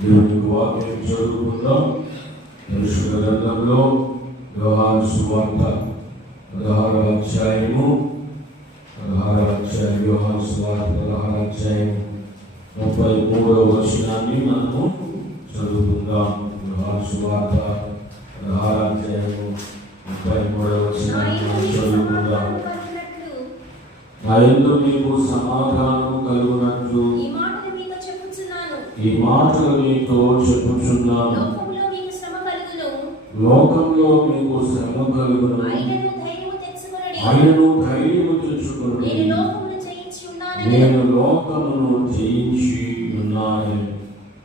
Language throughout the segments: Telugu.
దేవుని వాక్యం చదువుకుందాం. పరిశుద్ధ గ్రంథంలో యోహాను సువార్త 16వ అధ్యాయము యోహాను సువార్త 16వ అధ్యాయం 33వ వచనాన్ని మనము చదువుకుందాం. యోహాను సువార్త 16వ అధ్యాయము 33వ వచనాన్ని మనం చదువుకుందాం. నా యందు మీకు సమాధానం కలుగునట్లు ఈ మాటలు మీతో చెప్పుచున్నాను. లోకంలో మీకు శ్రమ కలుగును, ఆయనను ధైర్యము తెచ్చుకొనుడి, నేను లోకమును జయించి ఉన్నాను.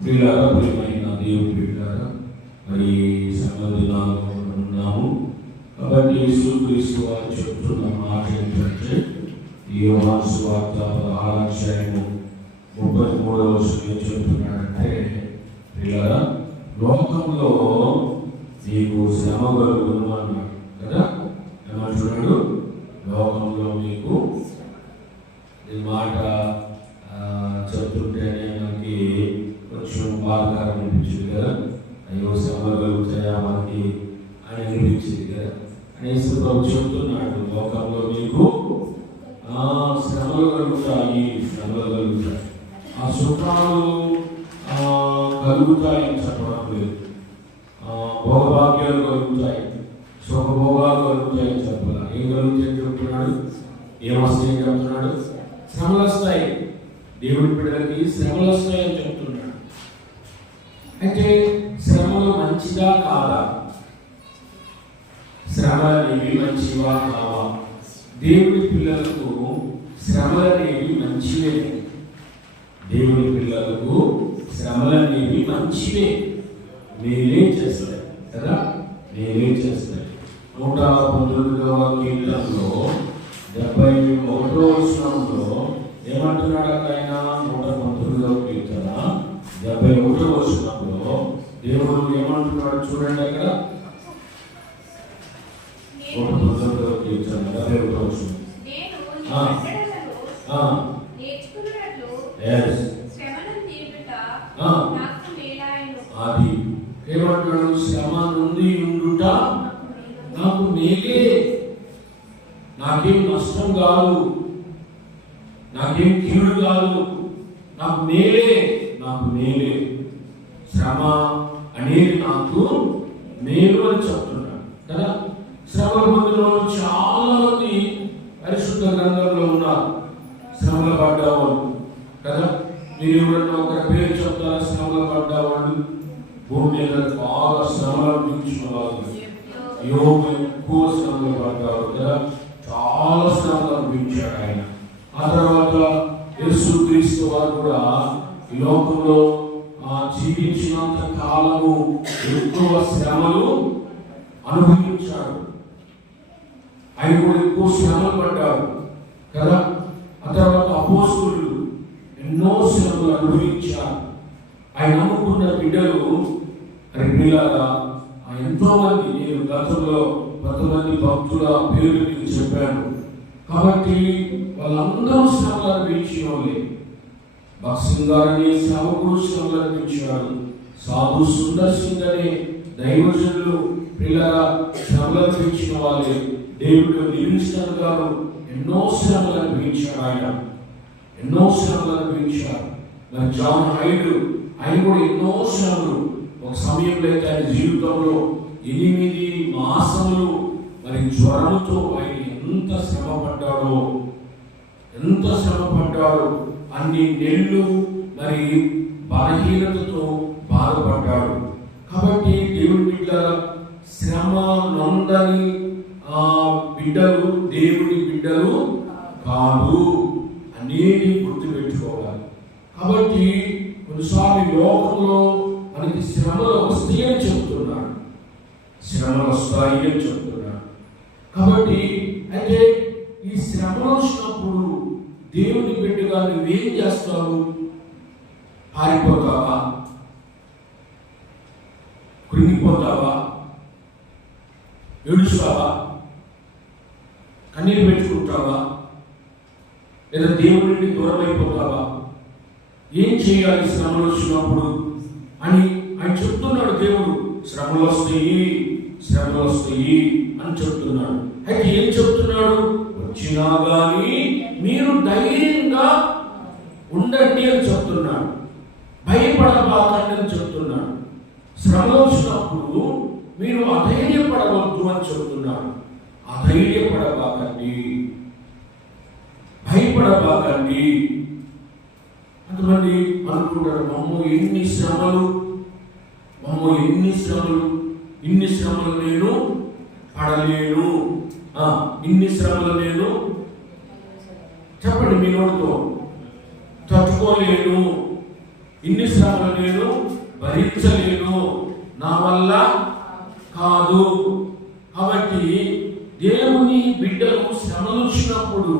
ప్రియమైన దేవుని బిడ్డలారా, మరి శ్రమ దినాల్లో ఉన్నాము. కాబట్టి యేసుక్రీస్తు వారు చెప్తున్న మాట ఏంటంటే, ఈ యోహాను సువార్త 16వ అధ్యాయము 33వ వచనం చెప్తున్నాడంటే, ప్రియులారా, లోకంలో నీకు శ్రమ కలుగును అన్నాడు కదా. ఏమంటున్నాడు? లోకంలో మీకు. ఈ మాట చెప్తుంటేనే మనకి కొంచెం బాధాకరం అనిపించింది కదా. అయ్యో శ్రమ కలుగుతాయా మనకి అని అనిపించింది కదా. అనేసి ప్రభు చెప్తున్నాడు, లోకంలో మీకు శ్రమలు కలుగుతాయి, శ్రమలు కలుగుతాయి. ఆ సుఖాలు కలుగుతాయని చెప్పడం లేదు. భోగభాగ్యాలు కలుగుతాయి, సుఖభోగాలు కలుగుతాయని చెప్పాలి. ఏం కలుగుతాయని చెప్తున్నాడు? ఏమొస్తాయని చెప్తున్నాడు? శ్రమలు వస్తాయి. దేవుడి పిల్లలకి శ్రమలు వస్తాయని చెప్తున్నాడు. అయితే శ్రమలు మంచిదా కాదా? శ్రమలు అనేవి మంచివా కావా? దేవుడి పిల్లలకు శ్రమలు అనేవి మంచివే. దేవుని పిల్లలకు శ్రమలనేవి మంచివే, మేలే చేస్తాయి కదా, మేలే చేస్తాయి. 119వ కీర్తనలో 71వ వచనంలో ఏమంటున్నాడు ఆయన? 119వ కీర్తన 71వ వచనంలో దేవుడు ఏమంటున్నాడు చూడండి. అక్కడ 119వ కీర్తన 71వ వచనం, అది ఏమంటాడు? శ్రమ నుండి ఉండుట నాకు మేలే, నాకేం నష్టం కాదు, నాకేం కీడు కాదు, నాకు మేలే, నాకు మేలే. శ్రమ అనేది నాకు మేలు అని చెప్తున్నాడు కదా. శ్రమల మందిలో చాలా మంది పరిశుద్ధ గ్రంథంలో ఉన్నారు, శ్రమలు పడ్డవాళ్ళు కదా. మీరు ఎవరన్నా ఒక పేరు చెప్తారా? శ్రమలు పడ్డవాళ్ళు, భూమి మీద బాగా శ్రమలు అనిపించిన వాళ్ళు. యోగు ఎక్కువ శ్రమలు పడ్డారు కదా, చాలా శ్రమలు అనిపించాడు ఆయన. ఆ తర్వాత యేసుక్రీస్తు వారు కూడా ఈ లోకంలో జీవించినంత కాలము ఎక్కువ శ్రమలు అనుభవించాడు. ఆయన కూడా ఎక్కువ శ్రమలు పడ్డాడు కదా. ఆ తర్వాత అపోస్తలులు ఎన్నో శ్రమలు అనుభవించారు. ఆయన నమ్ముకున్న బిడ్డలు పిల్లగా ఎంతో మంది, నేను గతంలో 10 మంది భక్తుల పేరు మీకు చెప్పాను. కాబట్టి వాళ్ళందరూ శ్రమలు అనిపించిన వాళ్ళే. భక్సింగ్ గారని సేవకుడు శ్రమలు అనిపించాడు. సాధు సుందర్ సింగ్ అనే దైవజనులు పిల్లగా శ్రమలు అనిపించిన వాళ్ళే. డేవిడ్ లివింగ్స్టన్ గారు ఎన్నో శ్రమలు అనిపించారు. ఆయన ఎన్నో శ్రమలు అనిపించారు. మరి జాన్ హైడ్ ఆయన కూడా ఎన్నో శ్రమలు. ఒక సమయంలో అయితే ఆయన జీవితంలో 8 మాసములు మరి జ్వరంతో ఆయన ఎంత శ్రమ పడ్డాడో, అన్ని నెలలు మరి బలహీనతతో బాధపడ్డాడు. కాబట్టి దేవుని బిడ్డల శ్రమ నొందని బిడ్డలు దేవుని బిడ్డలు కాదు అనేది గుర్తుపెట్టుకోవాలి. కాబట్టి కొన్నిసార్లు లోకంలో మనకి శ్రమలు వస్తాయని చెప్తున్నాడు, శ్రమలు వస్తాయి అని చెప్తున్నాడు. కాబట్టి అయితే ఈ శ్రమలు వచ్చినప్పుడు దేవుని బిడ్డగా నువ్వేం చేస్తావు? పారిపోతావా? కృంగిపోతావా? ఏడుస్తావా? కన్నీరు పెట్టుకుంటావా? లేదా దేవుడి నుండి దూరం అయిపోతావా? ఏం చేయాలి శ్రమలు వచ్చినప్పుడు అని ఆయన చెప్తున్నాడు. దేవుడు శ్రమలు వస్తాయి అని చెప్తున్నాడు. అయితే ఏం చెప్తున్నాడు? వచ్చినా కానీ మీరు ధైర్యంగా ఉండండి అని చెప్తున్నాడు. భయపడబాకండి అని చెప్తున్నాడు. శ్రమలు వచ్చినప్పుడు మీరు అధైర్యపడవద్దు అని చెప్తున్నాడు. అధైర్యపడబాకండి, భయపడబాకండి. కొంతమంది అనుకుంటారు, ఎన్ని శ్రమలు నేను పడలేను, ఇన్ని శ్రమలు నేను చెప్పండి మీ నోటితో తట్టుకోలేను, ఇన్ని శ్రమలు నేను భరించలేను, నా వల్ల కాదు. కాబట్టి దేవుని బిడ్డలు శ్రమలు వచ్చినప్పుడు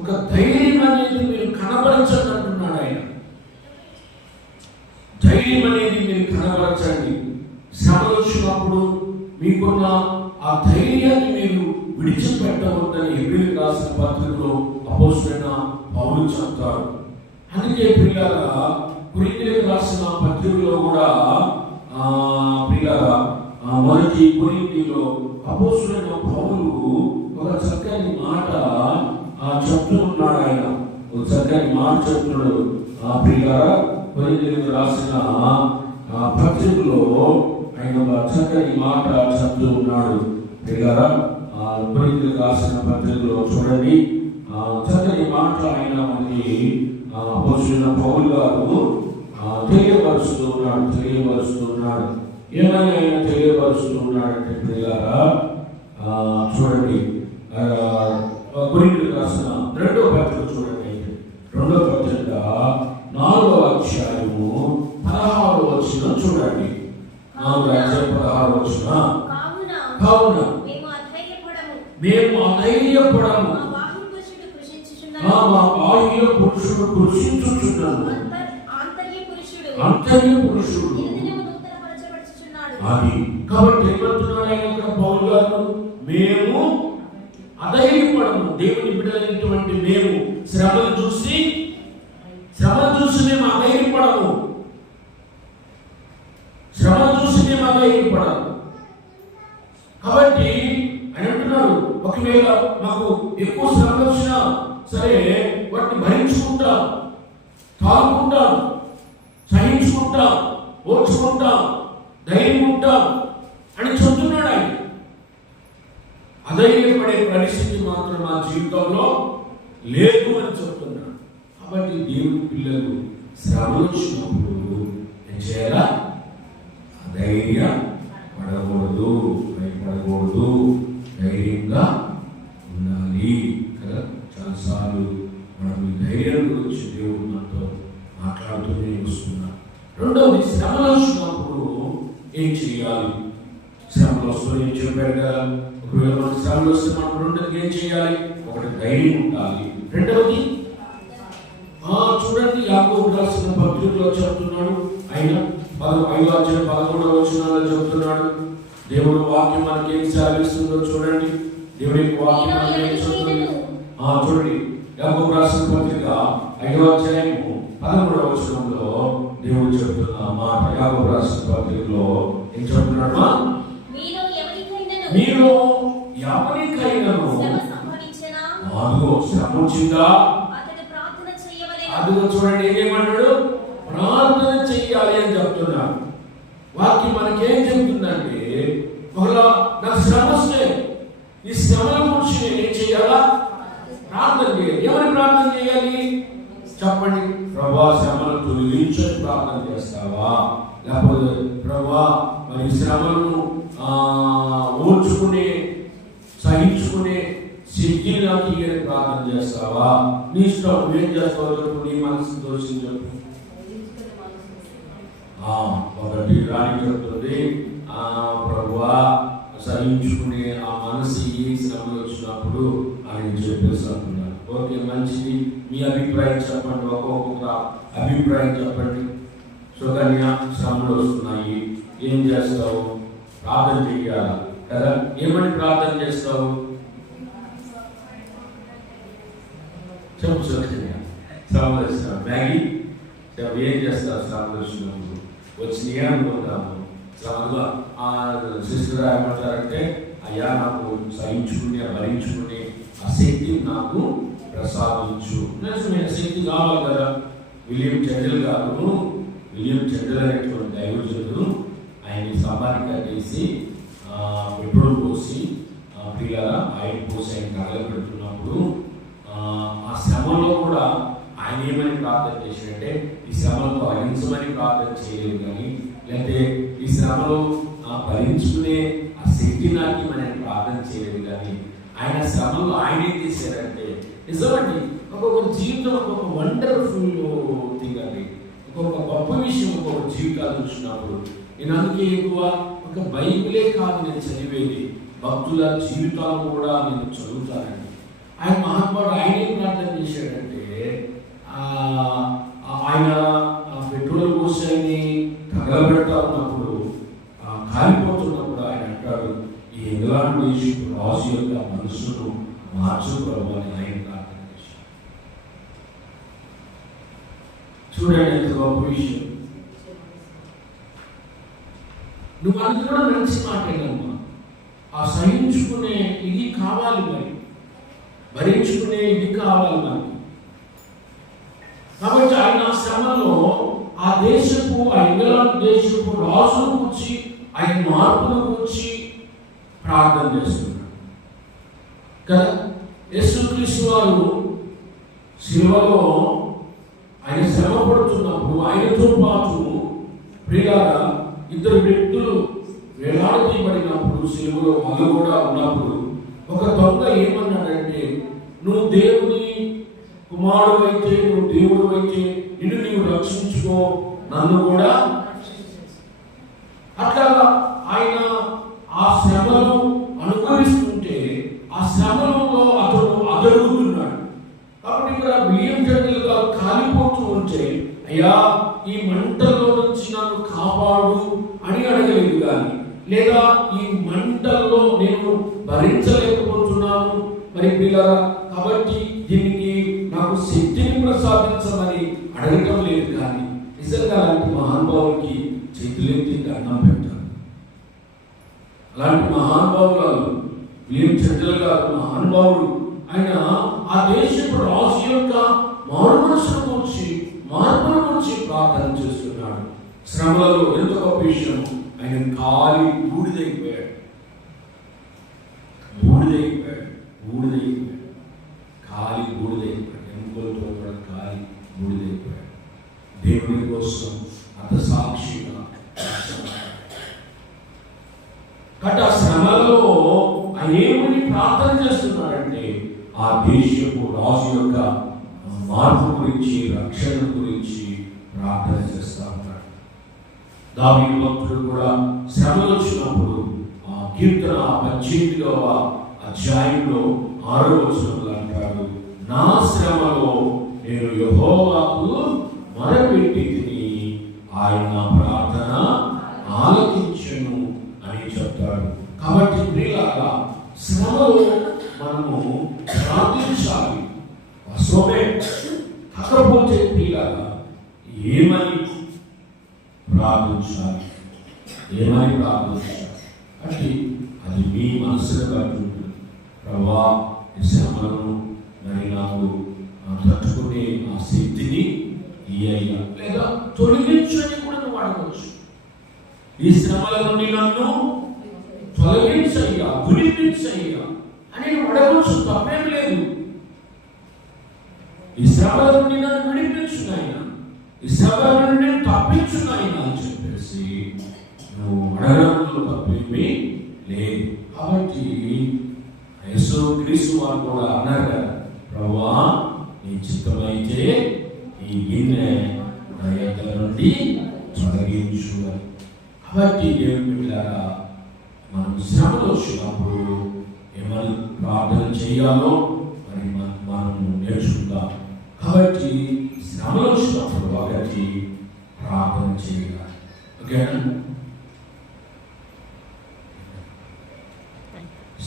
ఒక ధైర్యం అనేది మీరు కనబరచండి అంటున్నాడు ఆయన. ధైర్యం అనేది మీరు కనబరచండి. శ్రమలు వచ్చినప్పుడు మీకున్న ఆ ధైర్యాన్ని మీరు విడిచిపెట్టవద్దని హెబ్రీయులకు రాసిన పత్రికలో అపోస్తలుడైన పౌలు చెప్తాడు. అందుకే ప్రియులారా, కొరింథీయులకు రాసిన పత్రికలో కూడా ప్రియులారా మొదటి కొరింథీలో అపోస్తలుడైన పౌలు ఒక చక్కని మాట చెప్తూ ఉన్నాడు. ఆయన ఒక చక్కని మాట చెప్తున్నాడు. ప్రియులారా కొరింథీయులకు రాసిన పత్రికలో ఆయన ఒక చక్కని మాట చెప్తూ ఉన్నాడు. ప్రియులారా కొరింథీయులకు రాసిన పత్రికలో చూడండి, చక్కని మాట ఆయన మనకి అపోస్తలుడైన పౌలు గారు తెలియపరుస్తూ ఉన్నాడు. ఏమని ఆయన తెలియపరుస్తూ ఉన్నాడంటే ప్రియులారా చూడండి, కొరింథీయులకు రాసిన 2వ పత్రిక చూడండి, 2వ పత్రిక 4వ అధ్యాయము 16వ వచనం చూడండి. 4వ అధ్యాయం 16వ వచనం, కావున మేము అధైర్యపడము, మా బాహ్య పురుషుడు కృషించుచున్నాడు, అంతర్య పురుషుడు అది. కాబట్టి ఏమంటున్నాడు ఆయన ఇక్కడ పౌలు గారు? మేము అధైర్యపడము. దేవుని బిడ్డలైనటువంటి మేము శ్రమను చూసి మేము అధైర్యపడము. కాబట్టి ఆయన అంటున్నాడు, ఒకవేళ మాకు ఎక్కువ శ్రమ వచ్చినా సరే వాటిని భరించుకుంటాం, తాగుకుంటాం, సహించుకుంటాం, ఓర్చుకుంటాం, ధైర్యం ఉంటాం అని చెప్తున్నాడు ఆయన. అధైర్యపడే పరిస్థితి మాత్రం మా జీవితంలో లేదు అని చెప్తున్నాడు. కాబట్టి దేవుని పిల్లలు శ్రమలు వచ్చినప్పుడు ఏం చేయాలా? అధైర్య పడకూడదు, భయపడకూడదు, ధైర్యంగా ఉండాలి కదా. చాలాసార్లు మనం ఈ ధైర్యం గురించి దేవుడు మనతో మాట్లాడుతూనే వస్తున్నాడు. రెండవది, శ్రమలు వచ్చినప్పుడు ఏం చేయాలి? శ్రమలు వస్తుంది ఏం చెప్పారు కదా. ఒకవేళ మనకు శ్రమలు వస్తే మనం రెండోది ఏం చేయాలి? ఒకటి ధైర్యం ఉండాలి. రెండవది చూడండి, యాకోబు రాసిన పత్రికలో చెప్తున్నాడు ఆయన 5వ అధ్యాయం 11వ వచనంలో చెప్తున్నాడు. దేవుడు వాక్యం మనకి ఏం సెలవిస్తుందో చూడండి. దేవుడి వాక్యం మనకి ఏం చెప్తుంది చూడండి. యాకోబు రాసిన పత్రిక 5వ అధ్యాయము 13వ వచనంలో దేవుడు చెప్తున్న మాట. యాకోబు రాసిన పత్రికలో ఏం చెప్తున్నాడు? మీలో ఎవరికైనాను అదిగో శ్రమ వచ్చిందా, అదిగో చూడండి ఏమన్నాడు? ప్రార్థన చెయ్యాలి అని చెప్తున్నాడు. వాక్యం మనకేం చెప్తుందంటే, ఒకవేళ నాకు శ్రమ వస్తే ఈ శ్రమల గురించి నేను ఏం చేయాలా? ప్రార్థన చేయాలి. ఎవరి ప్రార్థన చేయాలి చెప్పండి? ప్రభువా శ్రమను తొలగించని ప్రార్థన చేస్తావా? లేకపోతే ప్రభువా మరి శ్రమను ఓర్చుకునే సహించుకునే శక్తి నాకు ఇయ్యని ప్రార్థన చేస్తావా? నీ ఇష్టం, నువ్వేం చేస్తావో చెప్పు, నీ మనసు దోషం చెప్పు. ఒకటి రాణి చెప్తుంది, ప్రభువా సహించుకునే ఆ మనసు ఏ శ్రమ వచ్చినప్పుడు ఆయన చెప్పేసి అంటున్నారు. ఓకే, మంచిది. మీ అభిప్రాయం చెప్పండి, ఒక్కొక్క అభిప్రాయం చెప్పండి. సుకన్య శ్రమలు వస్తున్నాయి, ఏం చేస్తావు? ప్రార్థన చెయ్యాలి కదా. ఏమని ప్రార్థన చేస్తావు చెప్పు సుకన్య. శ్రమలు వస్తున్నావు, మ్యాగీ ఏం చేస్తారు శ్రమలు వచ్చినప్పుడు? వచ్చినాయే అనుకుంటాము. శ్రమలు ఆ సిస్టర్ ఏమంటారంటే, అయ్యా నాకు సహించుకుని భరించుకుని ఆ శక్తి నాకు ప్రసాదించు. నిజమే, శక్తి కావాలి కదా. విలియం చెండల్ అనేటువంటి దైవజనుడు ఆయన సమాధిక చేసి పెట్రోల్ పోసి ఆయిల్ పోసి ఆయన తగలబెడుతున్నప్పుడు ఆ శ్రమలో కూడా ఆయన ఏమని ప్రార్థన చేశాడంటే, ఈ శ్రమలో భరించమని ప్రార్థన చేయలేదు కానీ, లేకపోతే ఈ శ్రమలో భరించుకునే ఆ శక్తి నాకు మనం ప్రార్థన చేయలేదు కానీ, ఆయన శ్రమలో ఆయన ఏం చేశారంటే, నిజమండి ఒక్కొక్క జీవితం ఒక్కొక్క వండర్ఫుల్ థింగ్ అండి. ఒక్కొక్క గొప్ప విషయం ఒక్కొక్క జీవితాలు చూసినప్పుడు నేను అందుకే ఎక్కువ ఒక బైబిలే కాదు నేను చదివేది, భక్తుల జీవితాలు కూడా నేను చదువుతానండి. ఆయన మహాత్ముడు ఆయన ఏం ప్రార్థన చేశాడంటే, ఆయన పెట్రోల్ పోసాన్ని తగలబెడతా ఉన్నప్పుడు కాలిపోతున్నప్పుడు ఆయన అంటాడు, ఈ ఇంగ్లాండ్ దేశపు రాజు యొక్క మనసును మార్చు ప్రభు అని ఆయన ప్రార్థన చేశాడు. చూడండి ఎంత గొప్ప విషయం. నువ్వు అది కూడా మంచి మాటేనమ్మా. ఆ సహించుకునే ఇది కావాలి, మరి భరించుకునే ఇది కావాలి మరి. కాబట్టి ఆయన శ్రమలో ఆ దేశపు ఆ ఇంగ్లాండ్ దేశపు రాజును కూర్చి ఆయన మార్పును కూర్చి ప్రార్థన చేస్తున్నాడు కదా. యేసుక్రీస్తు వారు శిలువలో ఆయన శ్రమ పడుతున్నప్పుడు ఆయనతో పాటు ప్రియులారా ఇద్దరు వ్యక్తులు వేలాడదీయబడినప్పుడు శిలువలో వాళ్ళు కూడా ఉన్నప్పుడు ఒక దొంగ ఏమన్నాడంటే, నువ్వు దేవుని కుమారుడు అయితే, నువ్వు దేవుడు అయితే నిన్ను నీవు రక్షించుకో, నన్ను కూడా. అట్లా ఆయన ఆ శ్రమను అనుభవిస్తుంటే ఆ శ్రమలో అతడు అదడుగుతున్నాడు. కాబట్టి ఇక్కడ విలియం చెండల్ గారు కాలిపోతూ ఉంటే, అయ్యా ఈ మంటల్లో నుంచి నన్ను కాపాడు అని అడగలేదు కానీ, లేదా ఈ మంటల్లో నేను భరించలేకపోతున్నాను మరి పిల్లరా, కాబట్టి దీనికి నాకు శక్తిని ప్రసాదించమని అడగటం లేదు కానీ, నిజంగా అలాంటి మహానుభావులకి చేతులెత్తి దండం పెట్టారు. అలాంటి మహానుభావులు విలియం చెండల్ గారు మహానుభావుడు. ఆయన ఆ దేశపు రాజు యొక్క మార్పును గురించి ప్రార్థన చేస్తున్నాడు. శ్రమలలో ఎంత గొప్ప విషయం, ఆయన కాలి బూడిదైపోయాడు. కాలి బూడిదైపోయాడు. ఎముకలతో కూడా కాలి బూడిదైపోయాడు. దేవుని కోసం అంత సాక్షిగా. కాబట్టి ఆ శ్రమలలో ఆయన ఏమని ప్రార్థన చేస్తున్నాడంటే, ఆ దేశపు రాజు యొక్క మార్పు గురించి, రక్షణ గురించి ప్రార్థన చేస్తా ఉన్నాడు. దావీదు భక్తుడు కూడా శ్రమలు వచ్చినప్పుడు ఆ కీర్తన 18వ అధ్యాయంలో 6వ వచనంలో అంటాడు, నా శ్రమలో నేను యెహోవాకు మొరపెట్టితిని, ఆయన ప్రార్థన ఆలకించెను అని చెప్తాడు. కాబట్టి ప్రియులారా, శ్రమలో మనము ప్రార్థించాలి. వాస్తవమే. కాకపోతే ప్రియులారా, ఏమని ప్రార్థించాలి అంటే అది మీ మనసును బట్టి ఉంటుంది. ప్రభా, ఈ శ్రమలను మరి నాకు తట్టుకునే ఆ శక్తిని ఇయ్యయ్యా, లేదా తొలగించని కూడా నువ్వు అడగవచ్చు. ఈ శ్రమల నుండి నన్ను తొలగించయ్యా, విడిపించయ్యా అని నువ్వు అడగవచ్చు. తప్పేం లేదు. ఈ శ్రమల నుండి నన్ను విడిపించున్నాయినా, ఈ శ్రమల నుండి తప్పించున్నాయినా అని చెప్పేసి నువ్వు అడగడంలో తప్పేమీ లేదు. కాబట్టి యేసుక్రీస్తు వారు కూడా అన్నారు కదా, ప్రభువా నీ చిత్తమైతే ఈ గిన్నె నా యొద్ద నుండి తొలగించు అని. కాబట్టి దేవుని బిడ్డలారా, మనం శ్రమలో వచ్చినప్పుడు ఏమని ప్రార్థన చేయాలో మరి మనం నేర్చుకుందాం. కాబట్టి శ్రమలో వచ్చినప్పుడు ఒకటి ప్రార్థన చేయాలి. ఓకేనా?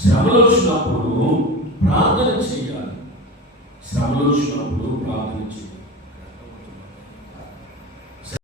శ్రమలో వచ్చినప్పుడు ప్రార్థన చేయాలి. శ్రమలో వచ్చినప్పుడు ప్రార్థన చేయాలి.